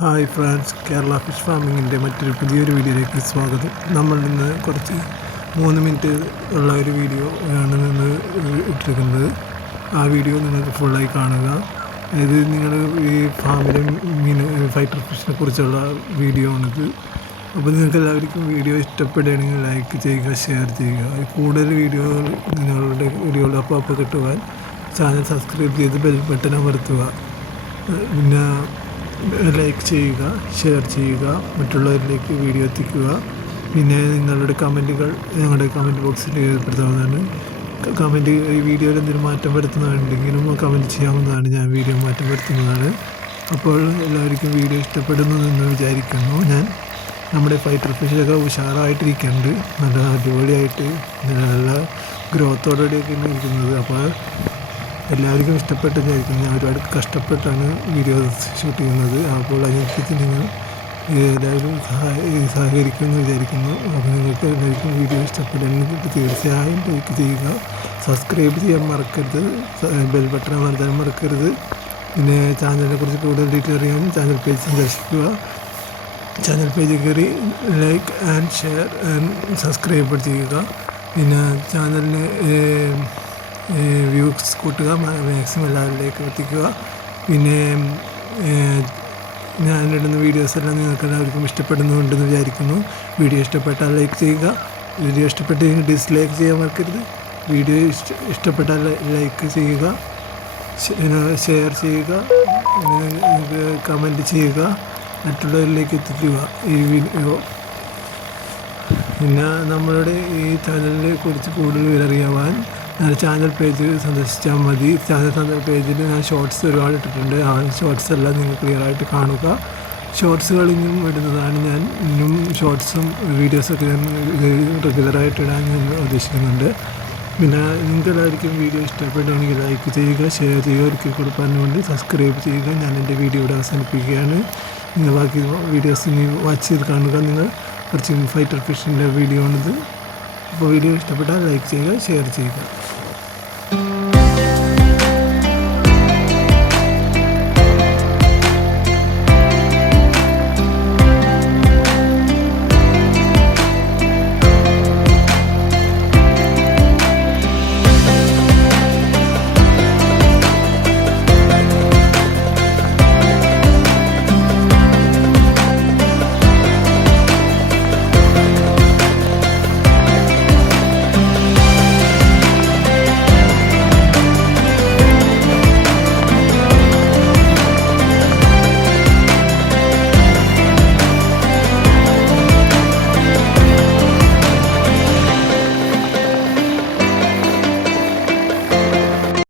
Hi friends, Kerala fish ഫാമിങ്ങിൻ്റെ മറ്റൊരു പുതിയൊരു വീഡിയോയിലേക്ക് സ്വാഗതം. നമ്മൾ ഇന്ന് കുറച്ച് 3 മിനിറ്റ് ഉള്ള ഒരു വീഡിയോ ആണ് ഇന്ന് ഇട്ടിരിക്കുന്നത്. ആ വീഡിയോ നിങ്ങൾക്ക് ഫുള്ളായി കാണുക. ഇത് നിങ്ങൾ ഈ ഫാമിലെ മീൻ ഫൈറ്റർ ഫിഷിനെ കുറിച്ചുള്ള വീഡിയോ ആണിത്. അപ്പോൾ നിങ്ങൾക്ക് എല്ലാവർക്കും വീഡിയോ ഇഷ്ടപ്പെടുകയാണെങ്കിൽ ലൈക്ക് ചെയ്യുക, ഷെയർ ചെയ്യുക. കൂടുതൽ വീഡിയോകൾ നിങ്ങളുടെ വീഡിയോകൾ അപ്പോൾ കിട്ടുവാൻ ചാനൽ സബ്സ്ക്രൈബ് ചെയ്ത് ബെൽ ബട്ടൺ അമർത്തുക. പിന്നെ ലൈക്ക് ചെയ്യുക, ഷെയർ ചെയ്യുക, മറ്റുള്ളവരിലേക്ക് വീഡിയോ എത്തിക്കുക. പിന്നെ നിങ്ങളുടെ കമൻറ്റുകൾ ഞങ്ങളുടെ കമൻറ്റ് ബോക്സിൽ രേഖപ്പെടുത്താവുന്നതാണ്. കമൻറ്റ് ഈ വീഡിയോയിൽ എന്തെങ്കിലും മാറ്റം വരുത്തുന്നതുണ്ടെങ്കിലും കമൻറ്റ് ചെയ്യാവുന്നതാണ്. ഞാൻ വീഡിയോ മാറ്റം വരുത്തുന്നതാണ്. അപ്പോൾ എല്ലാവർക്കും വീഡിയോ ഇഷ്ടപ്പെടുന്നു എന്ന് വിചാരിക്കുന്നു. ഞാൻ നമ്മുടെ ഫൈറ്റർ ഫിഷൊക്കെ ഉഷാറായിട്ടിരിക്കുന്നുണ്ട്, നല്ല അടിപൊളിയായിട്ട് നല്ല ഗ്രോത്തോടെയൊക്കെയാണ് ഇരിക്കുന്നത്. അപ്പോൾ എല്ലാവർക്കും ഇഷ്ടപ്പെട്ടെന്നായിരിക്കും. ഞാൻ ഒരുപാട് കഷ്ടപ്പെട്ടാണ് വീഡിയോ ഷൂട്ട് ചെയ്യുന്നത്. അപ്പോൾ അതിനനുസരിച്ച് നിങ്ങൾ എല്ലാവരും സഹകരിക്കുമെന്ന് വിചാരിക്കുന്നു. അപ്പോൾ നിങ്ങൾക്ക് എല്ലാവർക്കും വീഡിയോ ഇഷ്ടപ്പെടുന്നെങ്കിൽ തീർച്ചയായും ലൈക്ക് ചെയ്യുക, സബ്സ്ക്രൈബ് ചെയ്യാൻ മറക്കരുത്, ബെൽ ബട്ടൺ അമർത്താൻ മറക്കരുത്. പിന്നെ ചാനലിനെ കുറിച്ച് കൂടുതൽ ഡീറ്റെയിൽ അറിയാൻ ചാനൽ പേജ് സന്ദർശിക്കുക. ചാനൽ പേജ് കയറി like and share and subscribe ചെയ്യുക. പിന്നെ ചാനലിന് വ്യൂസ് കൂട്ടുക, മാക്സിമം എല്ലാവരിലേക്ക് എത്തിക്കുക. പിന്നെ ഞാനിടുന്ന വീഡിയോസ് എല്ലാം നിങ്ങൾക്ക് എല്ലാവർക്കും ഇഷ്ടപ്പെടുന്നുണ്ടെന്ന് വിചാരിക്കുന്നു. വീഡിയോ ഇഷ്ടപ്പെട്ടാൽ ലൈക്ക് ചെയ്യുക, വീഡിയോ ഇഷ്ടപ്പെട്ടെങ്കിൽ ഡിസ്ലൈക്ക് ചെയ്യാൻ മറക്കരുത്. വീഡിയോ ഇഷ്ടപ്പെട്ടാൽ ലൈക്ക് ചെയ്യുക, ഷെയർ ചെയ്യുക, കമൻറ്റ് ചെയ്യുക, മറ്റുള്ളവരിലേക്ക് എത്തിക്കുക ഈ വീഡിയോ. പിന്നെ നമ്മളുടെ ഈ ചാനലിനെ കുറിച്ച് കൂടുതൽ അറിയാൻ ചാനൽ പേജ് സന്ദർശിച്ചാൽ മതി. ചാനൽ പേജിൽ ഞാൻ ഷോർട്സ് ഒരുപാട് ഇട്ടിട്ടുണ്ട്. ആ ഷോർട്സ് എല്ലാം നിങ്ങൾ ക്ലിയറായിട്ട് കാണുക. ഷോർട്സുകൾ ഇനിയും ഇടുന്നതാണ്. ഞാൻ ഇന്നും ഷോർട്സും വീഡിയോസൊക്കെ ഞാൻ റെഗുലറായിട്ട് ഇടാൻ ഞാൻ ഉദ്ദേശിക്കുന്നുണ്ട്. പിന്നെ നിങ്ങൾക്ക് എല്ലാവർക്കും വീഡിയോ ഇഷ്ടപ്പെടുകയാണെങ്കിൽ ലൈക്ക് ചെയ്യുക, ഷെയർ ചെയ്യുക, ഒരിക്കൽ കൂടി പറഞ്ഞുകൊണ്ട് സബ്സ്ക്രൈബ് ചെയ്യുക. ഞാൻ എൻ്റെ വീഡിയോ ഇവിടെ അവസാനിപ്പിക്കുകയാണ്. നിങ്ങൾ ബാക്കി വീഡിയോസ് ഇനി വാച്ച് ചെയ്ത് കാണുക. നിങ്ങൾ കുറച്ച് ഫൈറ്റർ ഫിഷിൻ്റെ വീഡിയോ ആണിത്. അപ്പോൾ വീഡിയോ ഇഷ്ടപ്പെട്ടാൽ ലൈക്ക് ചെയ്യുക, ഷെയർ ചെയ്യുക.